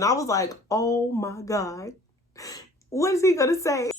And I was like, oh my God, what is he gonna say?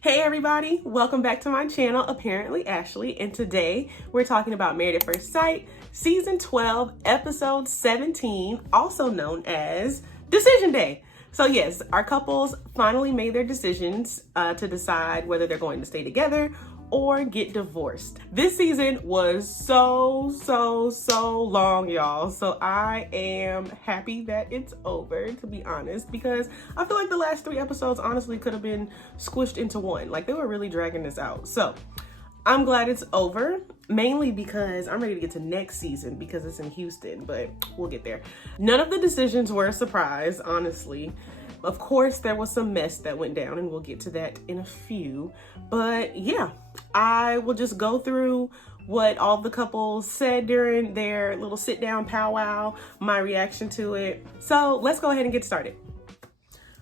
Hey everybody, welcome back to my channel, Apparently Ashley, and today we're talking about Married at First Sight, Season 12, Episode 17, also known as Decision Day. So yes, our couples finally made their decisions to decide whether they're going to stay together or get divorced. This season was so long, y'all. So I am happy that it's over, to be honest, because I feel like the last 3 episodes honestly could have been squished into one. Like, they were really dragging this out. So I'm glad it's over, mainly because I'm ready to get to next season because it's in Houston, but we'll get there. None of the decisions were a surprise, honestly. Of course, there was some mess that went down, and we'll get to that in a few. But yeah, I will just go through what all the couples said during their little sit-down powwow, my reaction to it. So let's go ahead and get started.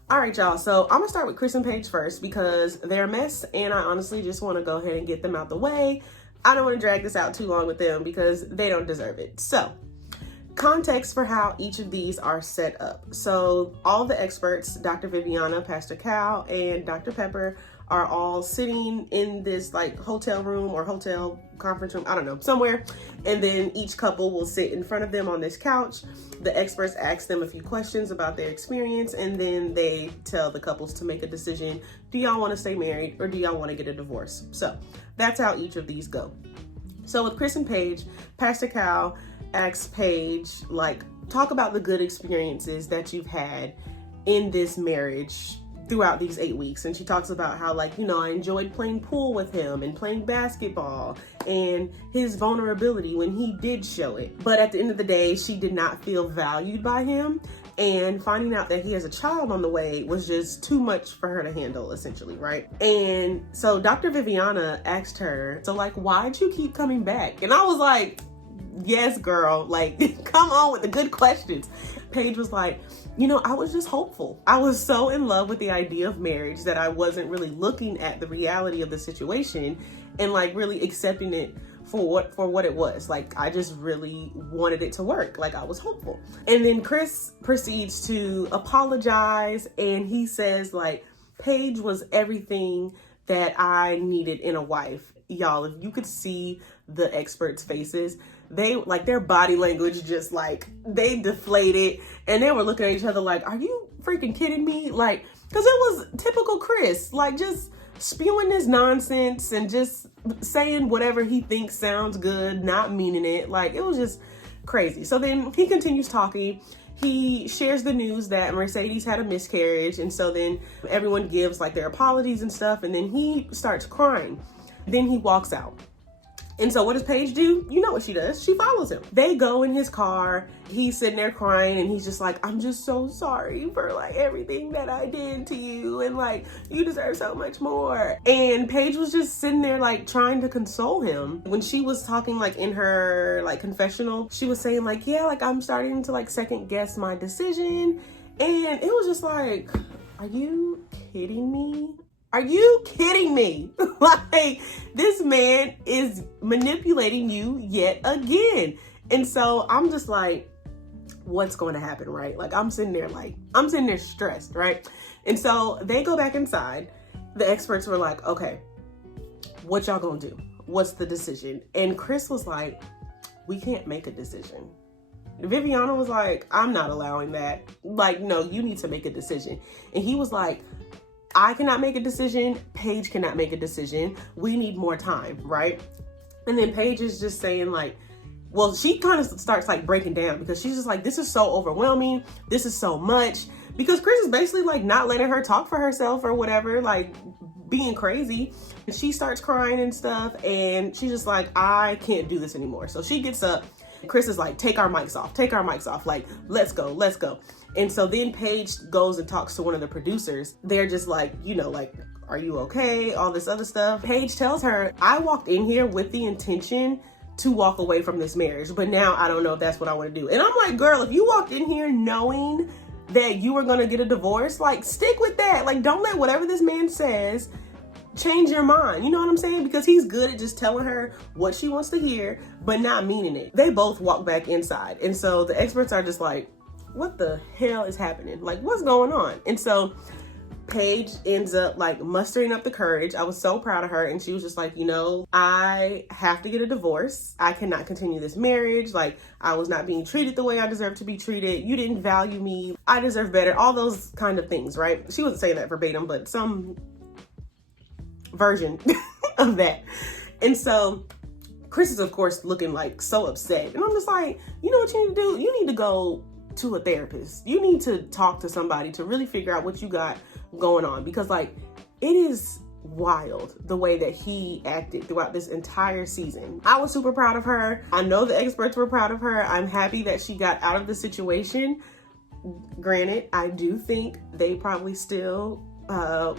All right, y'all. So I'm gonna start with Chris and Paige first because they're a mess, and I honestly just want to go ahead and get them out the way. I don't want to drag this out too long with them because they don't deserve it. So, context for how each of these are set up. So all the experts, Dr. Viviana, Pastor Cal, and Dr. Pepper, are all sitting in this like hotel room or hotel conference room, I don't know, somewhere. And then each couple will sit in front of them on this couch. The experts ask them a few questions about their experience, and then they tell the couples to make a decision. Do y'all want to stay married or do y'all want to get a divorce? So that's how each of these go. So with Chris and Paige, Pastor Cal asks Paige, like, talk about the good experiences that you've had in this marriage throughout these 8 weeks. And she talks about how, like, you know, I enjoyed playing pool with him and playing basketball and his vulnerability when he did show it. But at the end of the day, she did not feel valued by him. And finding out that he has a child on the way was just too much for her to handle, essentially, right? And so Dr. Viviana asked her, so like, why'd you keep coming back? And I was like, yes, girl, like, come on with the good questions. Paige was like, you know, I was just hopeful. I was so in love with the idea of marriage that I wasn't really looking at the reality of the situation and like really accepting it for what it was. Like, I just really wanted it to work. Like, I was hopeful. And then Chris proceeds to apologize, and he says, like, Paige was everything that I needed in a wife. Y'all, if you could see the experts' faces, they, like, their body language just, like, they deflated, and they were looking at each other like, are you freaking kidding me? Like, because it was typical Chris, like, just spewing this nonsense and just saying whatever he thinks sounds good, not meaning it. Like, it was just crazy. So then he continues talking. He shares the news that Mercedes had a miscarriage, and so then everyone gives, like, their apologies and stuff, and then he starts crying. Then he walks out. And so what does Paige do? You know what she does. She follows him. They go in his car. He's sitting there crying, and he's just like, I'm just so sorry for like everything that I did to you, and like, you deserve so much more. And Paige was just sitting there like trying to console him. When she was talking like in her like confessional, she was saying like, yeah, like I'm starting to like second guess my decision. And it was just like, are you kidding me? Are you kidding me? Like, this man is manipulating you yet again. And so I'm just like, what's going to happen, right? Like, I'm sitting there stressed, right? And so they go back inside. The experts were like, okay, what y'all gonna do? What's the decision? And Chris was like, we can't make a decision. Viviana was like, I'm not allowing that. Like, no, you need to make a decision. And he was like, I cannot make a decision. Paige cannot make a decision. We need more time, right? And then Paige is just saying like, well, she kind of starts like breaking down because she's just like, this is so overwhelming. This is so much. Because Chris is basically like not letting her talk for herself or whatever, like being crazy. And she starts crying and stuff. And she's just like, I can't do this anymore. So she gets up. Chris is like, take our mics off. Like, let's go. And so then Paige goes and talks to one of the producers. They're just like, you know, like, are you okay? All this other stuff. Paige tells her, I walked in here with the intention to walk away from this marriage, but now I don't know if that's what I want to do. And I'm like, girl, if you walked in here knowing that you were going to get a divorce, like, stick with that. Like, don't let whatever this man says change your mind. You know what I'm saying? Because he's good at just telling her what she wants to hear, but not meaning it. They both walk back inside. And so the experts are just like, what the hell is happening? Like, what's going on? And so Paige ends up like mustering up the courage. I was so proud of her. And she was just like, you know, I have to get a divorce. I cannot continue this marriage. Like, I was not being treated the way I deserve to be treated. You didn't value me. I deserve better. All those kind of things, right? She wasn't saying that verbatim, but some version of that. And so Chris is, of course, looking like so upset. And I'm just like, you know what you need to do? You need to go to a therapist. You need to talk to somebody to really figure out what you got going on, because like it is wild the way that he acted throughout this entire season. I was super proud of her. I know the experts were proud of her. I'm happy that she got out of the situation. Granted, I do think they probably still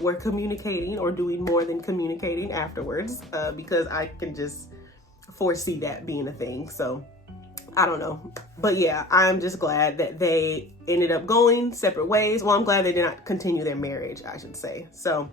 were communicating or doing more than communicating afterwards, because I can just foresee that being a thing. So I don't know. But yeah, I'm just glad that they ended up going separate ways. Well, I'm glad they did not continue their marriage, I should say. So,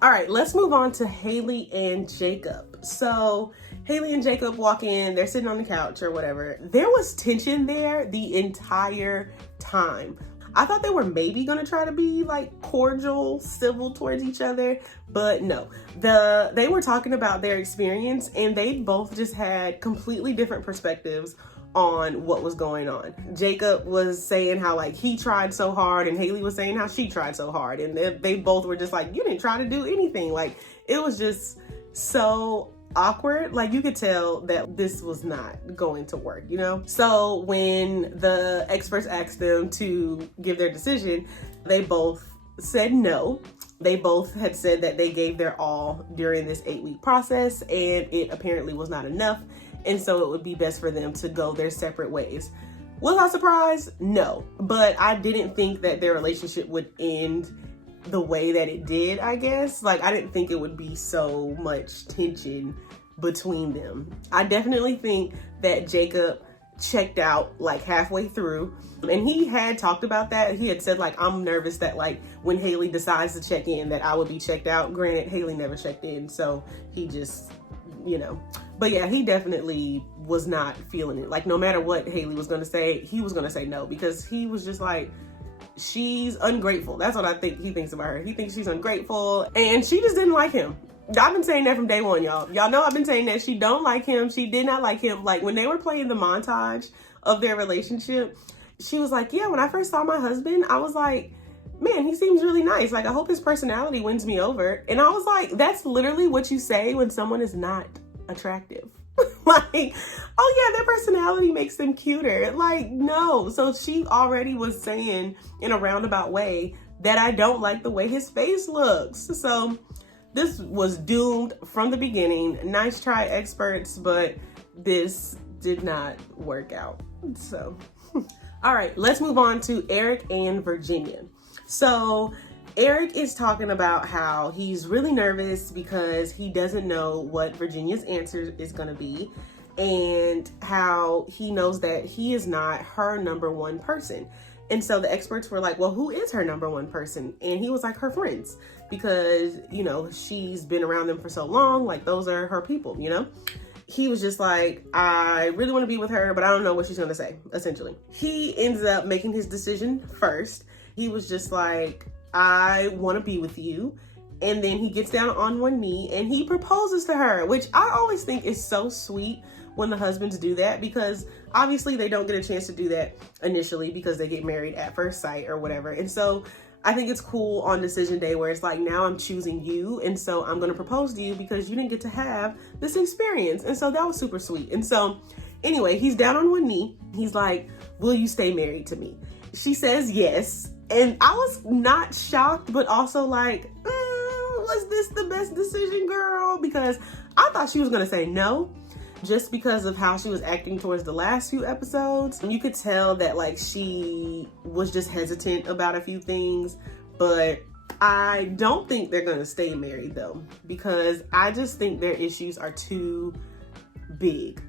all right, let's move on to Haley and Jacob. So Haley and Jacob walk in, they're sitting on the couch or whatever. There was tension there the entire time. I thought they were maybe gonna try to be like cordial, civil towards each other, but no. They were talking about their experience, and they both just had completely different perspectives on what was going on. Jacob was saying how like he tried so hard, and Haley was saying how she tried so hard, and they both were just like, you didn't try to do anything. Like, it was just so awkward. Like, you could tell that this was not going to work, you know? So when the experts asked them to give their decision, they both said no. They both had said that they gave their all during this 8-week process, and it apparently was not enough. And so it would be best for them to go their separate ways. Was I surprised? No. But I didn't think that their relationship would end the way that it did, I guess. Like, I didn't think it would be so much tension between them. I definitely think that Jacob checked out like halfway through, and he had talked about that. He had said like, I'm nervous that like when Haley decides to check in that I would be checked out. Granted, Haley never checked in, so he just, you know. But yeah, he definitely was not feeling it. Like, no matter what Haley was gonna say, he was gonna say no, because he was just like, she's ungrateful. That's what I think he thinks about her. He thinks she's ungrateful, and she just didn't like him. I've been saying that from day one, y'all. Y'all know I've been saying that she don't like him. She did not like him. Like, when they were playing the montage of their relationship, she was like, yeah, when I first saw my husband, I was like, man, he seems really nice. Like, I hope his personality wins me over. And I was like, that's literally what you say when someone is not attractive. Like, oh yeah, their personality makes them cuter. Like, no. So she already was saying in a roundabout way that I don't like the way his face looks. So this was doomed from the beginning. Nice try, experts, but this did not work out. So, all right, let's move on to Erik and Virginia. So Erik is talking about how he's really nervous because he doesn't know what Virginia's answer is going to be, and how he knows that he is not her number one person. And so the experts were like, well, who is her number one person? And he was like, her friends, because, you know, she's been around them for so long. Like, those are her people, you know? He was just like, I really want to be with her, but I don't know what she's going to say, essentially. He ends up making his decision first. He was just like, I want to be with you. And then he gets down on one knee and he proposes to her, which I always think is so sweet when the husbands do that, because obviously they don't get a chance to do that initially because they get married at first sight or whatever. And so I think it's cool on decision day where it's like, now I'm choosing you, and so I'm going to propose to you because you didn't get to have this experience. And so that was super sweet. And so anyway, he's down on one knee. He's like, will you stay married to me? She says yes. And I was not shocked, but also like, was this the best decision, girl? Because I thought she was going to say no, just because of how she was acting towards the last few episodes. You could tell that like she was just hesitant about a few things, but I don't think they're going to stay married though, because I just think their issues are too big.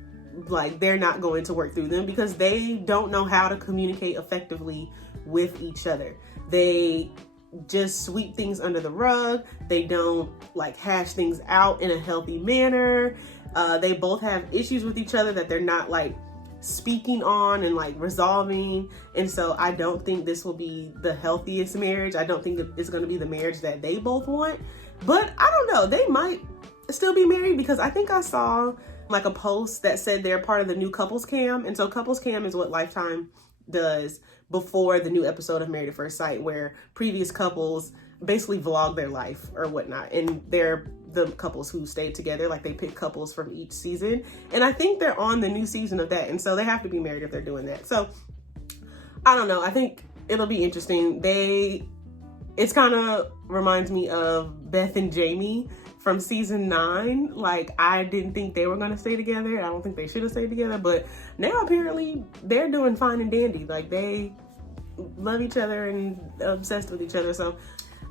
Like, they're not going to work through them because they don't know how to communicate effectively with each other. They just sweep things under the rug. They don't like hash things out in a healthy manner. They both have issues with each other that they're not like speaking on and like resolving. And so I don't think this will be the healthiest marriage. I don't think it's going to be the marriage that they both want, but I don't know. They might still be married, because I think I saw like a post that said they're part of the new couples cam. And so couples cam is what Lifetime does before the new episode of Married at First Sight, where previous couples basically vlog their life or whatnot. And they're the couples who stayed together. Like they pick couples from each season. And I think they're on the new season of that. And so they have to be married if they're doing that. So I don't know. I think it'll be interesting. It's kind of reminds me of Beth and Jamie from season 9. Like, I didn't think they were going to stay together. I don't think they should have stayed together, but now apparently they're doing fine and dandy. Like, they love each other and obsessed with each other. So,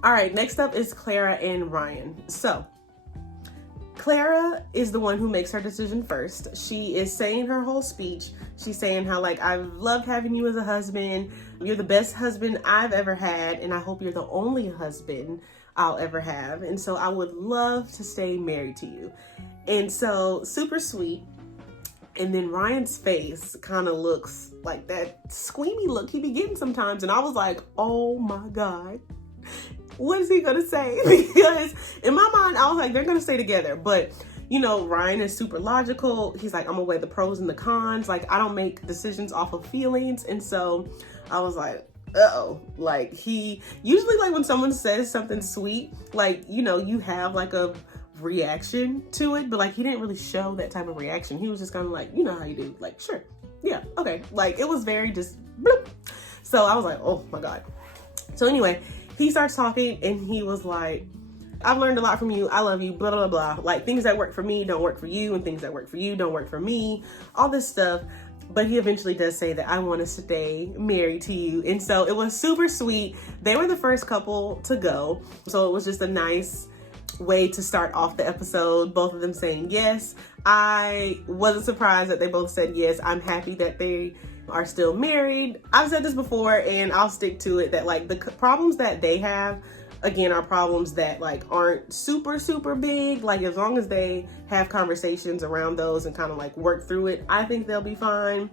all right, next up is Clara and Ryan. So, Clara is the one who makes her decision first. She is saying her whole speech. She's saying how, like, I've loved having you as a husband. You're the best husband I've ever had, and I hope you're the only husband I'll ever have. And so I would love to stay married to you. And so super sweet. And then Ryan's face kind of looks like that squeamy look he be getting sometimes. And I was like, oh my God, what is he gonna say? Because in my mind, I was like, they're gonna stay together. But you know, Ryan is super logical. He's like, I'm gonna weigh the pros and the cons. Like, I don't make decisions off of feelings. And so I was like, uh-oh. Like, he usually, like, when someone says something sweet, like, you know, you have like a reaction to it, but like he didn't really show that type of reaction. He was just kind of like, you know how you do, like, sure, yeah, okay. Like, it was very just bloop. So I was like, oh my God. So anyway, he starts talking and he was like, I've learned a lot from you. I love you, blah, blah, blah. Like, things that work for me don't work for you, and things that work for you don't work for me, all this stuff. But he eventually does say that I want to stay married to you. And so it was super sweet. They were the first couple to go. So it was just a nice way to start off the episode. Both of them saying yes. I wasn't surprised that they both said yes. I'm happy that they are still married. I've said this before and I'll stick to it, that like the problems that they have, again, are problems that like aren't super, super big. Like, as long as they have conversations around those and kind of like work through it, I think they'll be fine.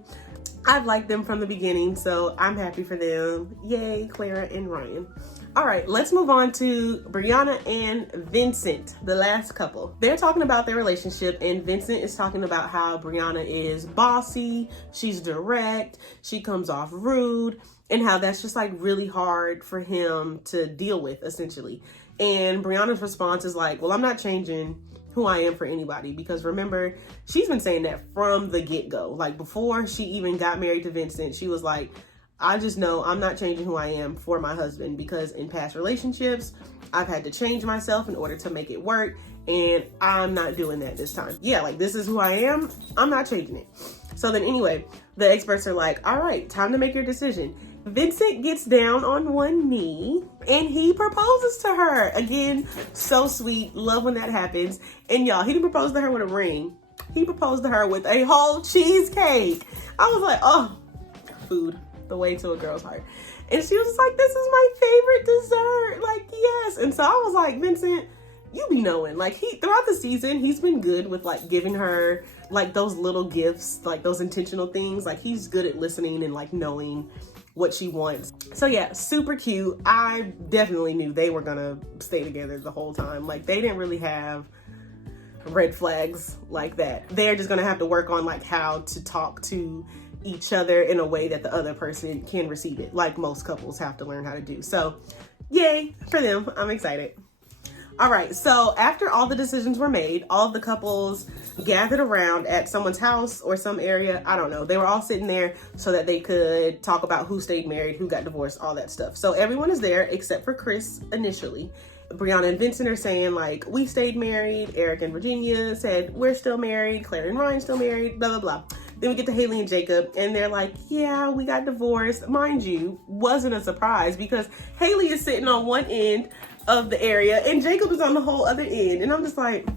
I've liked them from the beginning, so I'm happy for them. Yay, Clara and Ryan. All right, let's move on to Briana and Vincent, the last couple. They're talking about their relationship, and Vincent is talking about how Briana is bossy, she's direct, she comes off rude, and how that's just like really hard for him to deal with, essentially. And Briana's response is like, well, I'm not changing who I am for anybody, because remember, she's been saying that from the get-go. Like, before she even got married to Vincent, she was like, I just know I'm not changing who I am for my husband, because in past relationships, I've had to change myself in order to make it work, and I'm not doing that this time. Yeah, like, this is who I am. I'm not changing it. So then anyway, the experts are like, all right, time to make your decision. Vincent gets down on one knee and he proposes to her. Again, so sweet. Love when that happens. And y'all, he didn't propose to her with a ring. He proposed to her with a whole cheesecake. I was like, oh, food, the way to a girl's heart. And she was just like, this is my favorite dessert. Like, yes. And so I was like, Vincent, you be knowing. Like, throughout the season, he's been good with like giving her like those little gifts, like those intentional things. Like, he's good at listening and like knowing what she wants. So yeah, super cute. I definitely knew they were gonna stay together the whole time. Like, they didn't really have red flags like that. They're just gonna have to work on like how to talk to each other in a way that the other person can receive it, like most couples have to learn how to do. So yay for them. I'm excited. All right, so after all the decisions were made, all of the couples gathered around at someone's house or some area. I don't know. They were all sitting there so that they could talk about who stayed married, who got divorced, all that stuff. So everyone is there except for Chris initially. Briana and Vincent are saying like, we stayed married. Erik and Virginia said, we're still married. Clara and Ryan still married, blah, blah, blah. Then we get to Haley and Jacob and they're like, yeah, we got divorced. Mind you, wasn't a surprise because Haley is sitting on one end of the area and Jacob is on the whole other end. And I'm just like,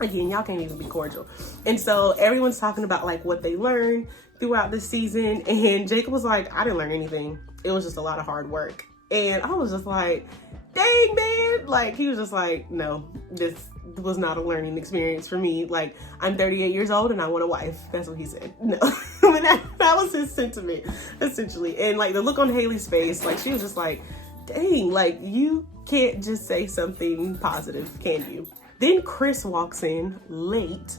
again, y'all can't even be cordial. And so everyone's talking about like what they learned throughout this season. And Jacob was like, I didn't learn anything. It was just a lot of hard work. And I was just like, dang, man. Like, he was just like, no, this was not a learning experience for me. Like, I'm 38 years old and I want a wife. That's what he said. No, that was his sentiment, essentially. And like the look on Haley's face, like she was just like, dang, like you can't just say something positive, can you? Then Chris walks in late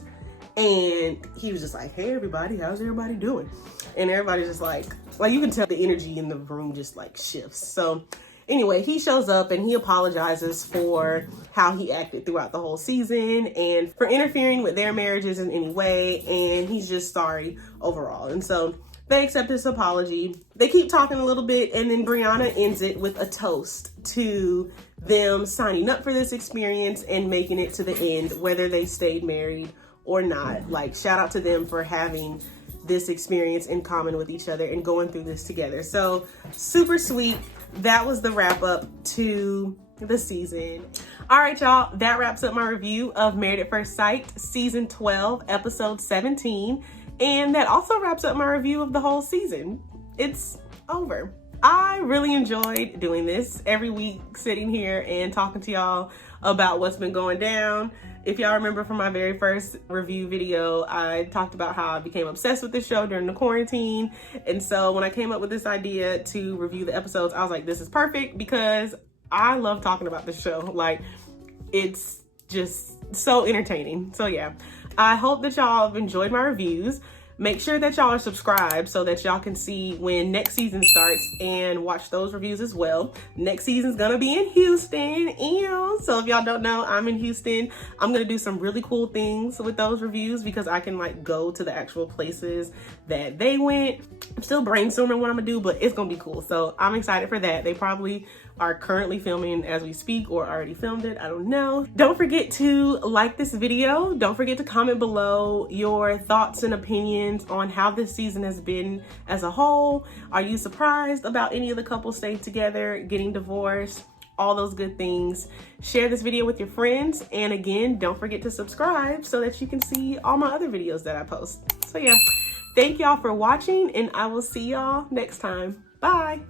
and he was just like, hey everybody, how's everybody doing? And everybody's just like you can tell the energy in the room just like shifts. So anyway, he shows up and he apologizes for how he acted throughout the whole season and for interfering with their marriages in any way. And he's just sorry overall. And so they accept his apology. They keep talking a little bit and then Briana ends it with a toast to them signing up for this experience and making it to the end, whether they stayed married or not. Like, shout out to them for having this experience in common with each other and going through this together. So super sweet. That was the wrap up to the season. All right, y'all, that wraps up my review of Married at First Sight, season 12, episode 17. And that also wraps up my review of the whole season. It's over. I really enjoyed doing this every week, sitting here and talking to y'all about what's been going down. If y'all remember from my very first review video, I talked about how I became obsessed with this show during the quarantine. And so when I came up with this idea to review the episodes, I was like, this is perfect because I love talking about this show. Like, it's just so entertaining. So yeah, I hope that y'all have enjoyed my reviews. Make sure that y'all are subscribed so that y'all can see when next season starts and watch those reviews as well. Next season's gonna be in Houston. Ew. So if y'all don't know, I'm in Houston. I'm gonna do some really cool things with those reviews because I can like go to the actual places that they went. I'm still brainstorming what I'm gonna do, but it's gonna be cool. So I'm excited for that. They probably are currently filming as we speak or already filmed it. I don't know. Don't forget to like this video. Don't forget to comment below your thoughts and opinions on how this season has been as a whole. Are you surprised about any of the couples staying together, getting divorced, all those good things? Share this video with your friends. And again, don't forget to subscribe so that you can see all my other videos that I post. So yeah, thank y'all for watching and I will see y'all next time. Bye.